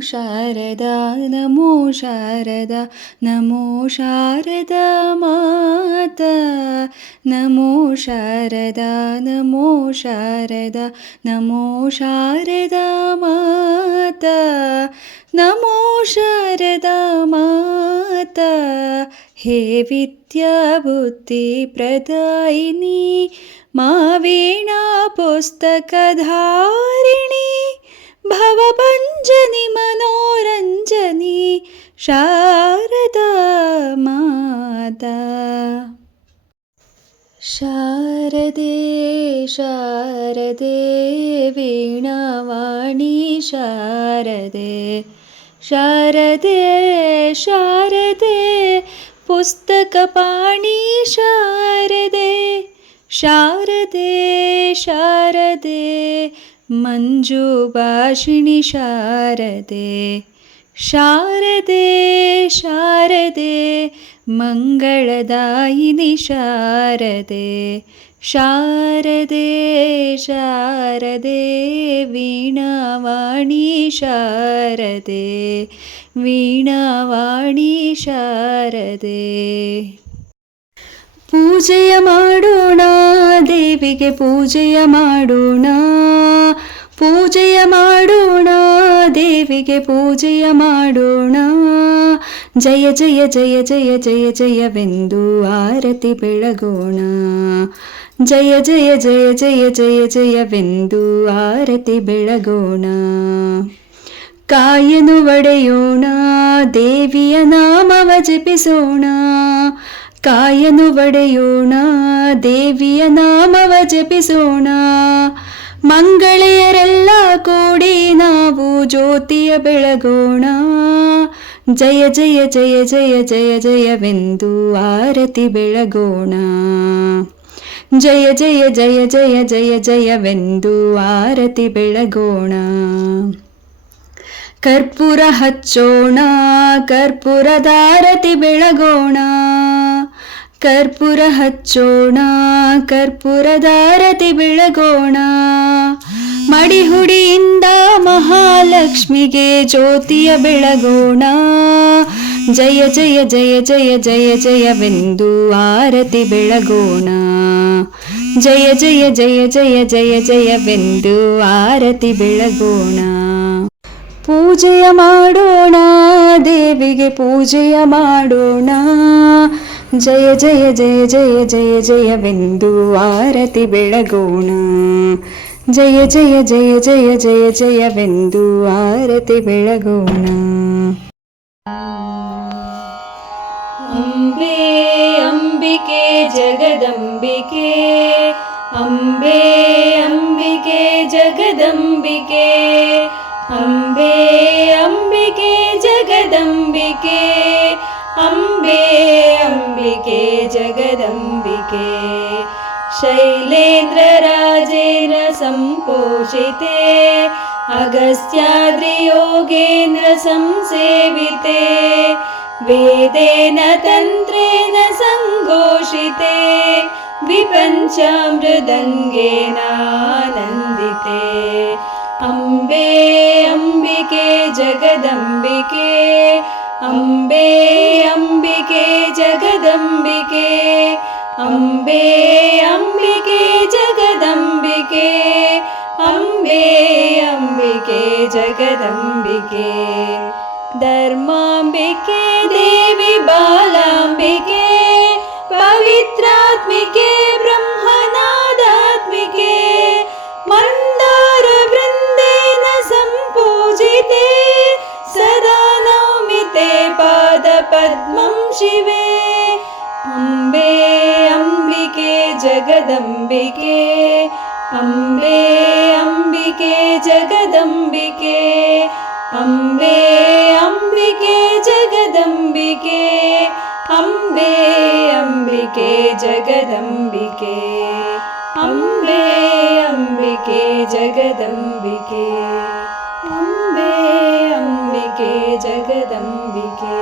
शारदा नमो शारदा नमो शारदा माता नमो शारदा नमो शारदा नमो शारदा माता नमो शारदा मा ते विद्याबुद्धिप्रदायिनी मा वीणा पुस्तकधारिणि भवभञ्जनि मनोरञ्जनि शारदा माता। शारदे शारदे वीणावाणी शारदे शारदे शारदे पुस्तकपाणि शारदे शारदे शारदे ಶಾರದೆ ಶಾರದೆ ಶಾರದೆ ಮಂಜುಭಾಷಿಣಿ ಶಾರದೆ ಶಾರದೆ ಶಾರದೆ ಮಂಗಳದಾಯಿನಿ ಶಾರದೆ ಶಾರದೆ ಶಾರದೆ ವೀಣಾವಾಣಿ ಶಾರದೆ ವೀಣಾವಾಣಿ ಶಾರದೆ ಪೂಜೆಯ ಮಾಡೋಣ ದೇವಿಗೆ ಪೂಜೆಯ ಮಾಡೋಣ ಪೂಜೆಯ ಮಾಡೋಣ, ದೇವಿಗೆ ಪೂಜೆಯ ಮಾಡೋಣ. ಜಯ ಜಯ ಜಯ ಜಯ ಜಯ, ಜಯವೆಂದು ಆರತಿ ಬೆಳಗೋಣ. ಜಯ ಜಯ ಜಯ ಜಯ ಜಯ, ಜಯವೆಂದು ಆರತಿ ಬೆಳಗೋಣ. ಕಾಯನು ಒಡೆಯೋಣ, ದೇವಿಯ ನಾಮವ ಜಪಿಸೋಣ. ಕಾಯನು ಒಡೆಯೋಣ, ದೇವಿಯ ನಾಮವ ಜಪಿಸೋಣ. ಮಂಗಳೆಯರೆಲ್ಲ ಕೂಡಿ ನಾವು ಜ್ಯೋತಿಯ ಬೆಳಗೋಣ. ಜಯ ಜಯ ಜಯ ಜಯ ಜಯ, ಜಯವೆಂದು ಆರತಿ ಬೆಳಗೋಣ. ಜಯ ಜಯ ಜಯ ಜಯ ಜಯ, ಜಯವೆಂದು ಆರತಿ ಬೆಳಗೋಣ. ಕರ್ಪೂರ ಹಚ್ಚೋಣ ಕರ್ಪೂರದಾರತಿ ಬೆಳಗೋಣ. ಕರ್ಪೂರ ಹಚ್ಚೋಣ ಕರ್ಪೂರದಾರತಿ ಬೆಳಗೋಣ. ಮಡಿಹುಡಿಯಿಂದ ಮಹಾಲಕ್ಷ್ಮಿಗೆ ಜ್ಯೋತಿಯ ಬೆಳಗೋಣ. ಜಯ ಜಯ ಜಯ ಜಯ ಜಯ, ಜಯವೆಂದು ಆರತಿ ಬೆಳಗೋಣ. ಜಯ ಜಯ ಜಯ ಜಯ ಜಯ, ಜಯವೆಂದು ಆರತಿ ಬೆಳಗೋಣ. ಪೂಜೆಯ ಮಾಡೋಣ, ದೇವಿಗೆ ಪೂಜೆಯ ಮಾಡೋಣ. ಜಯ ಜಯ ಜಯ ಜಯ ಜಯ ಜಯವೆಂದು ಆರತಿ ಬೆಳಗೋಣ ಜಯ ಜಯ ಜಯ ಜಯ ಜಯ ಜಯವೆಂದು ಆರತಿ ಬೆಳಗೋಣ ಅಂಬೆ ಅಂಬಿಕೆ ಜಗದಂಬಿಕೆ ಅಂಬೆ ಅಂಬಿಕೆ ಜಗದಂಬಿಕೆ ಅಂಬೆ ಅಂಬಿಕೆ ಜಗದಂಬಿಕೆ ಅಂಬೆ के जगदम्बिके। शैलेन्द्रराजेन सम्पोषिते अगस्त्याद्रियोगेन्द्र संसेविते वेदेन तन्त्रेण सङ्घोषिते विपञ्चामृदङ्गेनानन्दिते അംബേ അംബികേ ജഗദംബികേ അംബേ അംബികേ ജഗദംബികേ അംബേ അംബികേ ജഗദംബികേ അംബേ അംബികേ ജഗദംബികേ ധർമാംബികേ ദേവി ബാലാംബികേ. പവിത്രാത്മികേ ബ്രഹ്മ पादपद्मं शिवे अम्बे अम्बिके जगदम्बिके अम्बे अम्बिके जगदम्बिके अम्बे अम्बिके जगदम्बिके अम्बे अम्बिके जगदम्बिके अम्बे अम्बिके जगदम्बिके अम्बे अम्बिके जगदम्बिके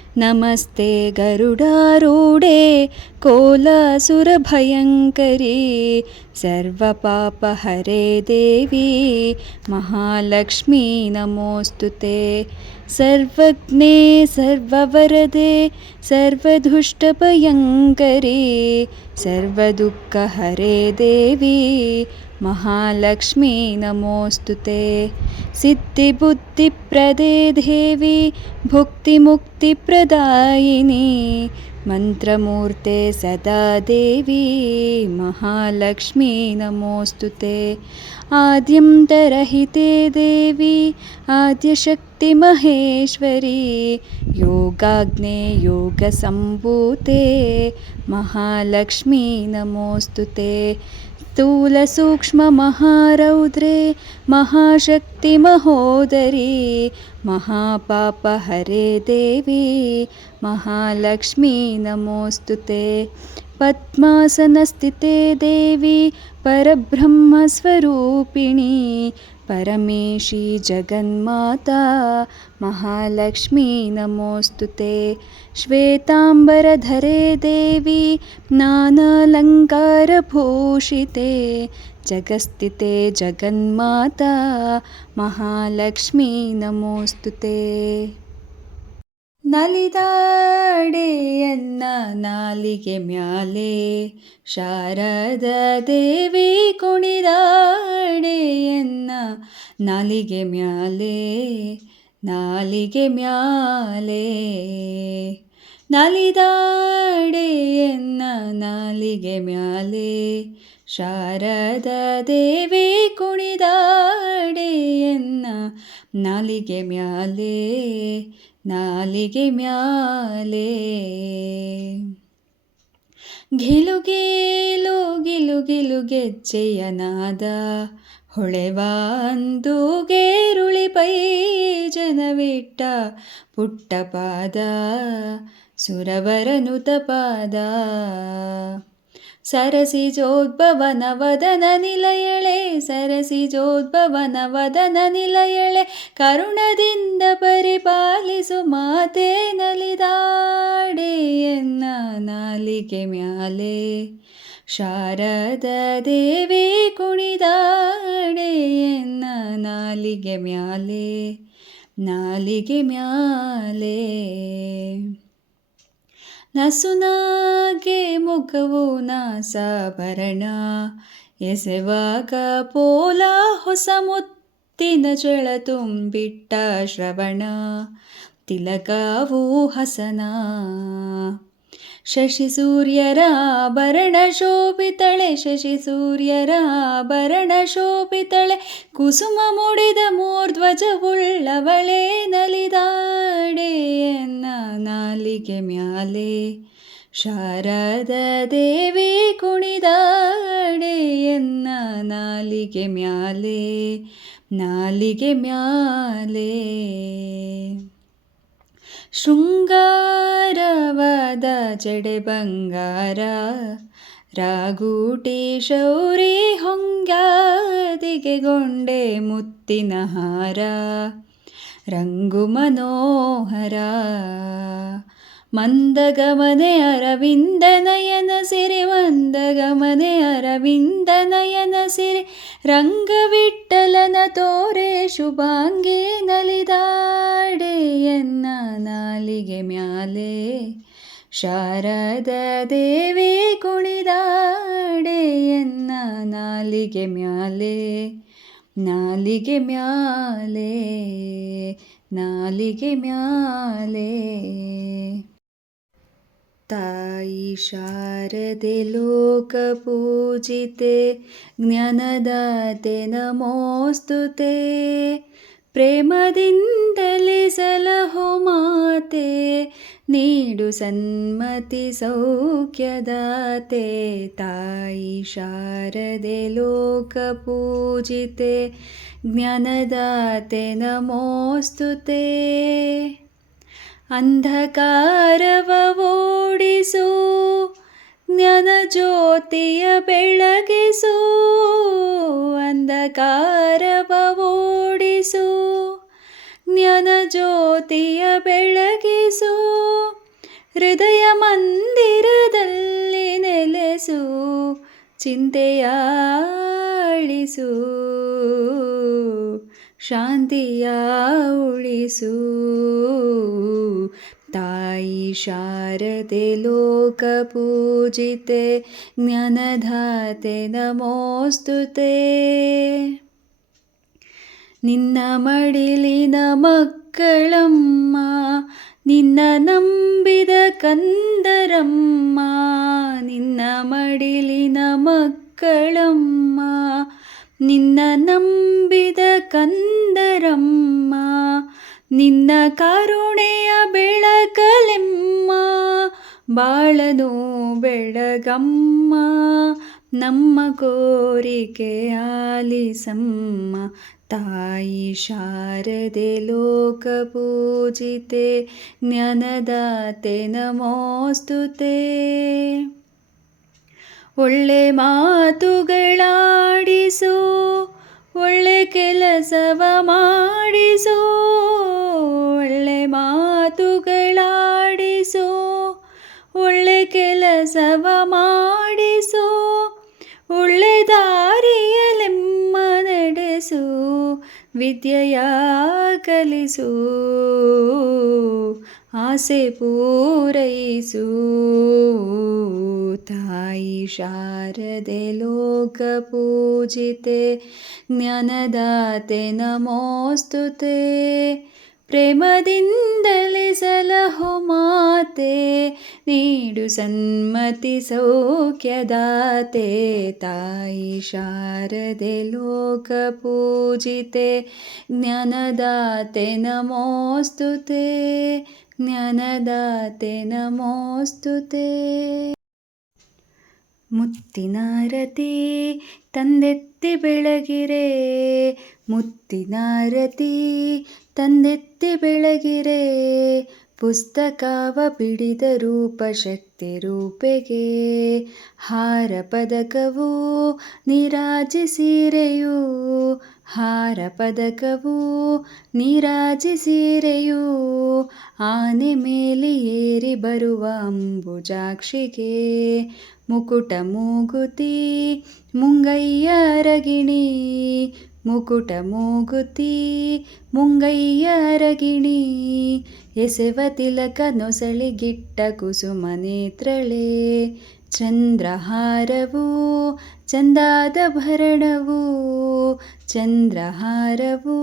नमस्ते गरुडारूढे कोलासुरभयङ्करी सर्वपापहरे देवी महालक्ष्मी नमोऽस्तु ते। सर्वज्ञे सर्ववरदे सर्वदुष्टभयङ्करी सर्वदुःखहरे देवी महालक्ष्मी नमोऽस्तु ते। सिद्धिबुद्धिप्रदे देवी भुक्तिमुक्तिप्रदायिनी मन्त्रमूर्ते सदा देवी महालक्ष्मी नमोऽस्तु ते। आद्यन्तरहिते देवी आद्यशक्तिमहेश्वरी योगाग्ने योगसम्भूते महालक्ष्मी नमोऽस्तु ते स्थूलसूक्ष्ममहारौद्रे महाशक्तिमहोदरी महापापहरे देवी महालक्ष्मी नमोऽस्तु ते। पद्मासनस्थिते देवी परब्रह्मस्वरूपिणी परमेशी जगन्माता महालक्ष्मी नमोऽस्तु ते। श्वेताम्बरधरे देवी नानालङ्कारभूषिते। जगस्थिते जगन्माता महालक्ष्मी नमोऽस्तु ते ನಲಿದಾಡೆಯನ್ನ ನಾಲಿಗೆ ಮ್ಯಾಲೆ, ಶಾರದ ದೇವಿ ಕುಣಿದಾಡೆಯನ್ನ ನಾಲಿಗೆ ಮ್ಯಾಲೆ ನಾಲಿಗೆ ಮ್ಯಾಲೆ. ನಲಿದಾಡೆಯನ್ನ ನಾಲಿಗೆ ಮ್ಯಾಲೆ, ಶಾರದ ದೇವಿ ಕುಣಿದಾಡೆಯನ್ನ ನಾಲಿಗೆ ಮ್ಯಾಲೆ. ನಾಲಿಗೆ ಮ್ಯಾಲೆ. ಗಿಲು ಗಿಲು ಗಿಲು ಗಿಲು ಗೆಜ್ಜೆಯ ನಾದ ಹೊಳೆವಾಂದು ಗೇರುಳಿ ಪೈ ಜನವಿಟ್ಟ ಪುಟ್ಟ ಪಾದ ಸುರವರನುತ ಜೋದ್ಭವನ ವದನ ನಿಲಯಳೆ ಸರಸಿಜೋದ್ಭವನ ವದನ ನಿಲಯಳೆ ಕರುಣದಿಂದ ಪರಿಪಾಲಿಸು ಮಾತೆ ನಲಿದಾಡೆಯನ್ನ ನಾಲಿಗೆ ಮ್ಯಾಲೆ. ಶಾರದ ದೇವಿ ಕುಣಿದಾಡೆಯನ್ನ ನಾಲಿಗೆ ಮ್ಯಾಲೆ ನಾಲಿಗೆ ಮ್ಯಾಲೆ. ನಸುನಾಗೆ ಮುಖವು ನಾಸಾಭರಣ ಎಸೆವಾಗ ಪೋಲ ಹೊಸ ಮುತ್ತಿನ ಜಳ ತುಂಬಿಟ್ಟ ಶ್ರವಣ ತಿಲಕವು ಹಸನ ಶಶಿ ಸೂರ್ಯರ ಆಭರಣ ಶೋಭಿತಳೆ ಶಶಿ ಸೂರ್ಯರ ಆಭರಣ ಶೋಭಿತಳೆ ಕುಸುಮ ಮುಡಿದ ಮೂರ್ಧ್ವಜವುಳ್ಳವಳೆ ನಲಿದಾಡೆಯನ್ನ ನಾಲಿಗೆ ಮ್ಯಾಲೆ ಶಾರದ ದೇವಿ ಕುಣಿದಾಡೆಯನ್ನ ನಾಲಿಗೆ ಮ್ಯಾಲೆ ನಾಲಿಗೆ ಮ್ಯಾಲೆ ಶೃಂಗಾರವಾದ ಜಡೆ ಬಂಗಾರ ರಾಗೂಟಿ ಶೌರಿ ಹೊಂಗಾದಿಗೆಗೊಂಡೆ ಮುತ್ತಿನ ಹಾರ ರಂಗು ಮನೋಹರ ಮಂದಗಮನೆ ಅರವಿಂದ ನಯನ ಸಿರಿ, ಮಂದಗಮನೆ ಅರವಿಂದ ನಯನ ಸಿರಿ ರಂಗವಿಟ್ಟಲನ ತೋರೆ ಶುಭಾಂಗಿ ನಲಿದಾಡೆಯನ್ನ ನಾಲಿಗೆ ಮ್ಯಾಲೆ. ಶಾರದ ದೇವಿ ಕುಣಿದಾಡೆಯನ್ನ ನಾಲಿಗೆ ಮ್ಯಾಲೆ. ನಾಲಿಗೆ ಮ್ಯಾಲೆ ನಾಲಿಗೆ ಮ್ಯಾಲೆ. तायि शारदे लोकपूजिते ज्ञानदाते नमोऽस्तु ते। प्रेमदिन्दले सलहो माते नीडु सन्मति सौख्यदाते। तायि शारदे लोकपूजिते ज्ञानदाते नमोऽस्तु ते। ಅಂಧಕಾರವ ಓಡಿಸು ಜ್ಞಾನ ಜ್ಯೋತಿಯ ಬೆಳಗಿಸು ಅಂಧಕಾರವ ಓಡಿಸು ಜ್ಞಾನ ಜ್ಞಾನ ಜ್ಯೋತಿಯ ಬೆಳಗಿಸು, ಹೃದಯ ಮಂದಿರದಲ್ಲಿ ನೆಲೆಸು ಚಿಂತೆಯ ಶಾಂತಿಯ ಉಳಿಸು. ತಾಯಿ ಶಾರದೆ ಲೋಕ ಪೂಜಿತೆ, ಜ್ಞಾನಧಾತೆ ನಮೋಸ್ತುತೆ. ನಿನ್ನ ಮಡಿಲಿನ ಮಕ್ಕಳಮ್ಮ, ನಿನ್ನ ನಂಬಿದ ಕಂದರಮ್ಮ, ನಿನ್ನ ಮಡಿಲಿನ ಮಕ್ಕಳಮ್ಮ. ಬಾಳನು ಬೆಳಗಮ್ಮ, ನಮ್ಮ ಕೋರಿಕೆ ಆಲಿಸಮ್ಮ. ತಾಯಿ ಶಾರದೆ ಲೋಕ ಪೂಜಿತೆ, ಜ್ಞಾನದಾತೆ ನಮೋಸ್ತುತೆ. ಒಳ್ಳೆ ಮಾತುಗಳಾಡಿಸು, ಒಳ್ಳೆ ಕೆಲಸವ ಮಾಡಿಸು, ಒಳ್ಳೆ ಮಾತುಗಳಾಡಿಸು ನಡೆಸು ವಿದ್ಯೆಯ ಕಲಿಸು ಆಸೆ ಪೂರೈಸು ತಾಯಿ ಶಾರದೆ ಲೋಕ ಪೂಜಿತೆ ಜ್ಞಾನದಾತೆ ನಮೋಸ್ತುತೆ ಪ್ರೇಮದಿಂದಲೇ ಸಲಹೋ ಮಾತೆ ನೀಡು ಸನ್ಮತಿ ಸೌಖ್ಯದಾತೆ ತಾಯಿ ಶಾರದೆ ಲೋಕ ಪೂಜಿತೆ ಜ್ಞಾನದಾತೆ ನಮೋಸ್ತುತೆ ಜ್ಞಾನದಾತೆ ನಮೋಸ್ತುತೆ ಮುತ್ತಿನಾರತಿ ತಂದೆತ್ತಿ ಬೆಳಗಿರೆ ಮುತ್ತಿನಾರತಿ ತಂದೆತ್ತಿ ಬೆಳಗಿರೆ ಪುಸ್ತಕವ ಬಿಡಿದ ರೂಪ ಶಕ್ತಿ ರೂಪೆಗೆ ಹಾರ ಪದಕವು ನಿರಾಜಿಸೀರೆಯು ಹಾರ ಪದಕವು ನಿರಾಜಿಸೀರೆಯು ಆನೆ ಮೇಲೆ ಏರಿ ಬರುವ ಅಂಬುಜಾಕ್ಷಿಗೆ. ಮುಕುಟ ಮೂಗುತಿ ಮುಂಗಯ್ಯ ರಗಿಣಿ, ಮುಕುಟ ಮೂಗುತಿ ಮುಂಗಯ್ಯ ರಗಿಣಿ, ಎಸೆವ ತಿಲಕ ನೊಸಳಿಗಿಟ್ಟ ಕುಸುಮ ನೇತ್ರಳೆ. ಚಂದ್ರಹಾರವು ಚಂದಾದ ಭರಣವು ಚಂದ್ರಹಾರವು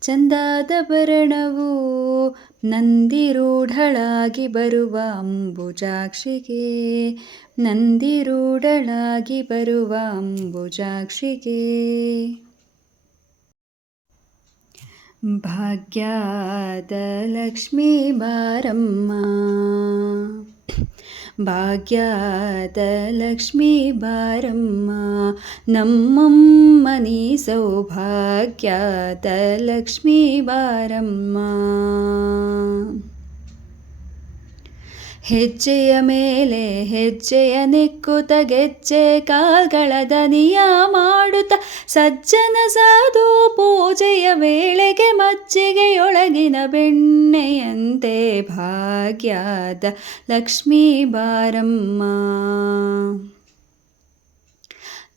ಚಂದಾದ ಭರಣವು ನಂದಿರೂಢಳಾಗಿ ಬರುವ ಅಂಬುಜಾಕ್ಷಿಗೆ ನಂದಿರೂಢಳಾಗಿ ಬರುವ ಅಂಬುಜಾಕ್ಷಿಗೆ. ಭಾಗ್ಯದ ಲಕ್ಷ್ಮೀ ಬಾರಮ್ಮ. ಭಾಗ್ಯದ ಲಕ್ಷ್ಮೀ ಬಾರಮ್ಮ ನಮ್ಮಮ್ಮನಿ ಸೌಭಾಗ್ಯದ ಲಕ್ಷ್ಮೀ ಬಾರಮ್ಮ ಹೆಜ್ಜೆಯ ಮೇಲೆ ಹೆಜ್ಜೆಯ ನಿಕ್ಕುತ ಗೆಜ್ಜೆ ಕಾಲ್ಗಳ ದನಿಯ ಮಾಡುತ್ತ ಸಜ್ಜನ ಸಾಧು ಪೂಜೆಯ ವೇಳೆಗೆ ಮಜ್ಜಿಗೆಯೊಳಗಿನ ಬೆಣ್ಣೆಯಂತೆ ಭಾಗ್ಯದ ಲಕ್ಷ್ಮೀ ಬಾರಮ್ಮ.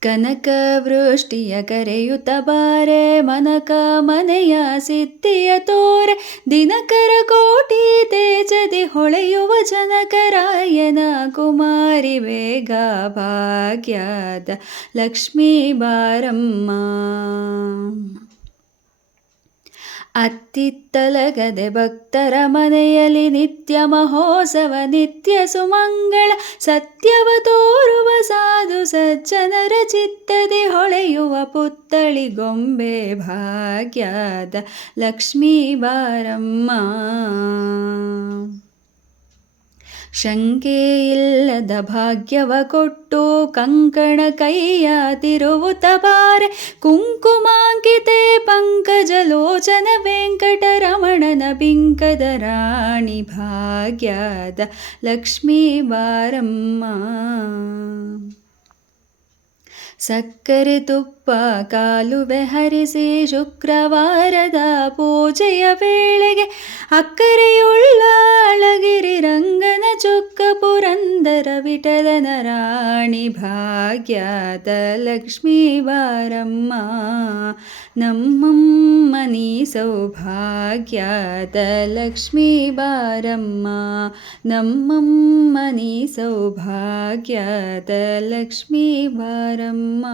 ಕನಕ ವೃಷ್ಟಿಯ ಕರೆಯುತ್ತ ಬಾರೆ ಮನಕ ಮನೆಯ ಸಿದ್ಧಿಯ ತೋರೆ ದಿನಕರ ಕೋಟಿ ತೇಜದಿ ಹೊಳೆಯುವ ಜನಕರಾಯನ ಕುಮಾರಿ ಬೇಗ ಭಾಗ್ಯದ ಲಕ್ಷ್ಮೀ ಬಾರಮ್ಮ ಅತ್ತಿತ್ತಲಗದೆ ಭಕ್ತರ ಮನೆಯಲ್ಲಿ ನಿತ್ಯ ಮಹೋತ್ಸವ, ನಿತ್ಯ ಸುಮಂಗಳ ಸತ್ಯವ ತೋರುವ ಸಾಧು ಸಜ್ಜನರ ಚಿತ್ತದಿ ಹೊಳೆಯುವ ಪುತ್ತಳಿ ಗೊಂಬೆ ಭಾಗ್ಯದ ಲಕ್ಷ್ಮೀ ಬಾರಮ್ಮ. ಶಂಕೆ ಇಲ್ಲದ ಭಾಗ್ಯವ ಕೊಟ್ಟು ಕಂಕಣ ಕೈಯ ತಿರುವುತ ಬಾರೆ ಕುಂಕುಮಾಂಕಿತೆ ಪಂಕಜಲೋಚನ ವೆಂಕಟರಮಣನ ಬಿಂಕದ ರಾಣಿ ಭಾಗ್ಯದ ಲಕ್ಷ್ಮೀ ಬಾರಮ್ಮ. ಸಕ್ಕರೆ ತುಪ್ಪ ಕಾಲುವೆ ಹರಿಸಿ ಶುಕ್ರವಾರದ ಪೂಜೆಯ ವೇಳೆಗೆ ಅಕ್ಕರೆಯುಳ್ಳ ಅಳಗಿರಿ ರಂಗನ ಚೊಕ್ಕ ಪುರಂದರ ವಿಠಲನ ರಾಣಿ ಭಾಗ್ಯದ ಲಕ್ಷ್ಮೀ ಬಾರಮ್ಮ ನಮ್ಮಮ್ಮ ನೀ ಸೌಭಾಗ್ಯದ ಲಕ್ಷ್ಮೀ ಬಾರಮ್ಮ ನಮ್ಮಮ್ಮ ನೀ ಸೌಭಾಗ್ಯದ ಲಕ್ಷ್ಮೀ ಬಾರಮ್ಮ